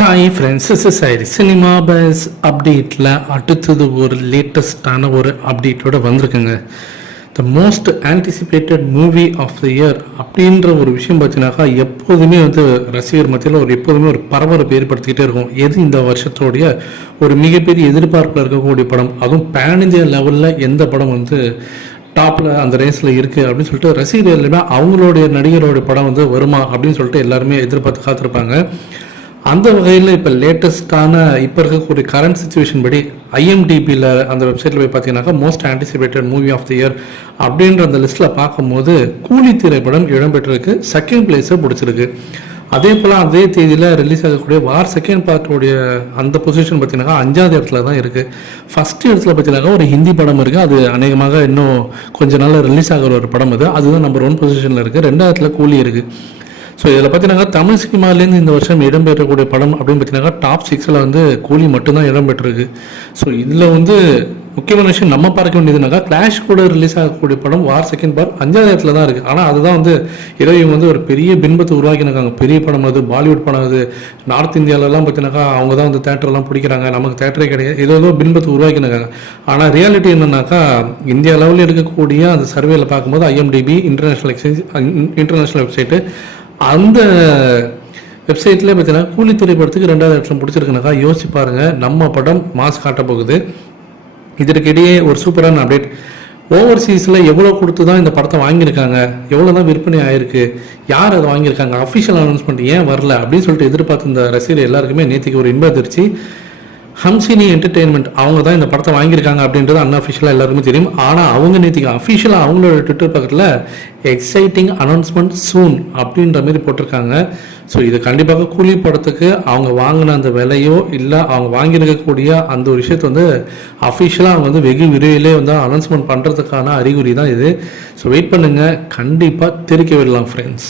Hi friends, this is ஐரி cinema buzz அப்டேட்டில் அடுத்தது ஒரு லேட்டஸ்டான ஒரு அப்டேட்டோடு வந்திருக்குங்க. The most anticipated movie of the year அப்படின்ற ஒரு விஷயம் பார்த்தீங்கன்னாக்கா எப்போதுமே ரசிகர் மத்தியில் எப்போதுமே ஒரு பரபரப்பு ஏற்படுத்திக்கிட்டே இருக்கும். எது இந்த வருஷத்தோடைய ஒரு மிகப்பெரிய எதிர்பார்ப்பில் இருக்கக்கூடிய படம், அதுவும் பேன் இந்தியா லெவலில் எந்த படம் டாப்பில் அந்த ரேஸில் இருக்குது அப்படின்னு சொல்லிட்டு ரசிகர் எல்லாமே அவங்களுடைய நடிகரோடைய படம் வருமா அப்படின்னு சொல்லிட்டு எல்லாருமே எதிர்பார்த்து காத்திருப்பாங்க. அந்த வகையில் இப்போ லேட்டஸ்டான இப்போ இருக்கக்கூடிய கரண்ட் சுச்சுவேஷன் படி ஐஎம்டிபியில் அந்த வெப்சைட்டில் போய் பார்த்தீங்கன்னாக்கா most anticipated movie of the year அப்படின்ற அந்த லிஸ்ட்டில் பார்க்கும்போது கூலி திரைப்படம் இடம்பெற்றிருக்கு, செகண்ட் பிளேஸை பிடிச்சிருக்கு. அதே போல் அதே தேதியில் ரிலீஸ் ஆகக்கூடிய வார் செகண்ட் பார்ட்டோடைய அந்த பொசிஷன் பார்த்தீங்கன்னாக்கா 5வது இடத்துல தான் இருக்குது. ஃபஸ்ட் இடத்துல பார்த்தீங்கன்னாக்கா ஒரு ஹிந்தி படம் இருக்குது, அது அநேகமாக இன்னும் கொஞ்சம் நாளில் ரிலீஸ் ஆகிற ஒரு படம் அதுதான் நம்பர் 1 பொசிஷனில் இருக்குது. 2வது இடத்துல கூலி இருக்குது. ஸோ இதில் பார்த்தீங்கன்னா தமிழ் சினிமாலேருந்து இந்த வருஷம் இடம்பெற்றக்கூடிய படம் அப்படின்னு பார்த்தீங்கன்னா டாப் 6ல் கூலி மட்டும்தான் இடம்பெற்றிருக்கு. ஸோ இதில் முக்கியமான விஷயம் நம்ம பார்க்க வேண்டியதுனாக்கா கிளாஷ் கூட ரிலீஸ் ஆகக்கூடிய படம் வார் செகண்ட் பார்ட் 5வது இடத்துல தான் இருக்குது. ஆனால் அதுதான் ஏதோ இவங்க ஒரு பெரிய பின்பத்தை உருவாக்கினாங்க. பெரிய படம் பாலிவுட் படம் நார்த் இந்தியாவிலலாம் பார்த்தீங்கன்னாக்கா அவங்க தான் தேட்டர்லாம் பிடிக்கிறாங்க, நமக்கு தேட்டரே கிடையாது, ஏதோ பின்பத்தை உருவாக்கினாங்க. ஆனால் ரியாலிட்டி என்னன்னாக்கா இந்தியா லெவலில் இருக்கக்கூடிய அந்த சர்வேல பார்க்கும்போது ஐஎம்டிபி இன்டர்நேஷ்னல் வெப்சைட்டு அந்த வெப்சைட்லேயே பார்த்தீங்கன்னா கூலி திரைப்படத்துக்கு 2வது இடத்துல பிடிச்சிருக்குனாக்கா யோசிச்சு பாருங்கள், நம்ம படம் மாஸ் காட்ட போகுது. இதற்கிடையே ஒரு சூப்பரான அப்டேட், ஓவர்சீஸில் எவ்வளோ கொடுத்து தான் இந்த படத்தை வாங்கியிருக்காங்க, எவ்வளோ தான் விற்பனை ஆயிருக்கு, யார் அதை வாங்கியிருக்காங்க, அஃபிஷியல் அனௌன்ஸ்மெண்ட் ஏன் வரல அப்படின்னு சொல்லிட்டு எதிர்பார்த்து இந்த ரசிகர் எல்லாருக்குமே நேற்றுக்கு ஒரு இன்ப அதிர்ச்சி. ஹம்சினி என்டர்டெயின்மெண்ட் அவங்க தான் இந்த படத்தை வாங்கியிருக்காங்க அப்படின்றது அன்அஃபிஷியலாக எல்லாருக்குமே தெரியும். ஆனால் அவங்க நேற்றுக்கு அஃபிஷியலாக அவங்களோட ட்விட்டர் பக்கத்தில் எக்ஸைட்டிங் அனௌன்ஸ்மெண்ட் சூன் அப்படின்ற மாதிரி போட்டிருக்காங்க. ஸோ இது கண்டிப்பாக கூலி படத்துக்கு அவங்க வாங்கின அந்த விலையோ இல்லை அவங்க வாங்கியிருக்கக்கூடிய அந்த ஒரு விஷயத்தை அஃபிஷியலாக அவங்க வெகு விரைவிலே அனௌன்ஸ்மெண்ட் பண்ணுறதுக்கான அறிகுறி தான் இது. ஸோ வெயிட் பண்ணுங்கள், கண்டிப்பாக தெரிவிக்க விடலாம் ஃப்ரெண்ட்ஸ்.